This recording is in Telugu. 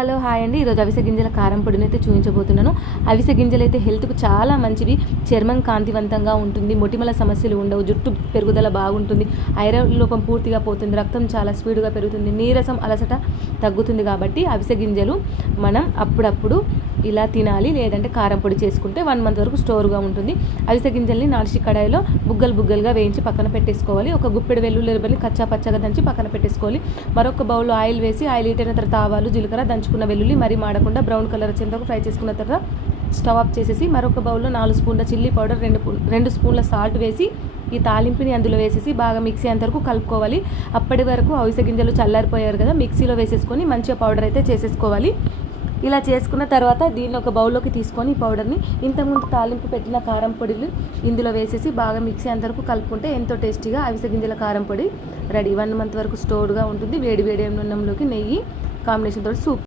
హలో హాయ్ అండి. ఈరోజు అవిసె గింజల కారం పొడిని అయితే చూపించబోతున్నాను. అవిసె గింజలు అయితే హెల్త్కు చాలా మంచివి. చర్మం కాంతివంతంగా ఉంటుంది, మొటిమల సమస్యలు ఉండవు, జుట్టు పెరుగుదల బాగుంటుంది, ఐరన్ లోపం పూర్తిగా పోతుంది, రక్తం చాలా స్పీడ్గా పెరుగుతుంది, నీరసం అలసట తగ్గుతుంది. కాబట్టి అవిసె గింజలు మనం అప్పుడప్పుడు ఇలా తినాలి. లేదంటే కారం పొడి చేసుకుంటే 1 మంత్ వరకు స్టోర్గా ఉంటుంది. అవిసె గింజల్ని నాల్చి కడాయిలో బుగ్గలుగా వేయించి పక్కన పెట్టేసుకోవాలి. ఒక గుప్పెడు వెల్లుల్లి రెబ్బల్ని కచ్చా పచ్చగా దంచి పక్కన పెట్టేసుకోవాలి. మరొక బౌల్లో ఆయిల్ వేసి ఆయిల్ హీట్ అయిన తర్వాత ఆవాలు, జీలకర్ర, దంచుకున్న వెల్లుల్లి మరీ మాడకుండా బ్రౌన్ కలర్ వచ్చేంతవరకు ఫ్రై చేసుకున్న తర్వాత స్టవ్ ఆఫ్ చేసేసి మరొక బౌల్లో 4 స్పూన్ల చిల్లీ పౌడర్, 2 స్పూన్ల సాల్ట్ వేసి ఈ తాలింపుని అందులో వేసేసి బాగా మిక్సీ అంతవరకు కలుపుకోవాలి. అప్పటి వరకు అవిసె గింజలు చల్లారిపోయారు కదా, మిక్సీలో వేసేసుకొని మంచిగా పౌడర్ అయితే చేసేసుకోవాలి. ఇలా చేసుకున్న తర్వాత దీన్ని ఒక బౌల్లోకి తీసుకొని ఈ పౌడర్ని ఇంతకుముందు తాలింపు పెట్టిన కారం పొడిలు ఇందులో వేసేసి బాగా మిక్సీ అంతవరకు కలుపుకుంటే ఎంతో టేస్టీగా అవిసె గింజల కారం పొడి రెడీ. 1 మంత్ వరకు స్టోర్గా ఉంటుంది. వేడి వేడి అన్నంలోకి నెయ్యి కాంబినేషన్ తోటి సూప్.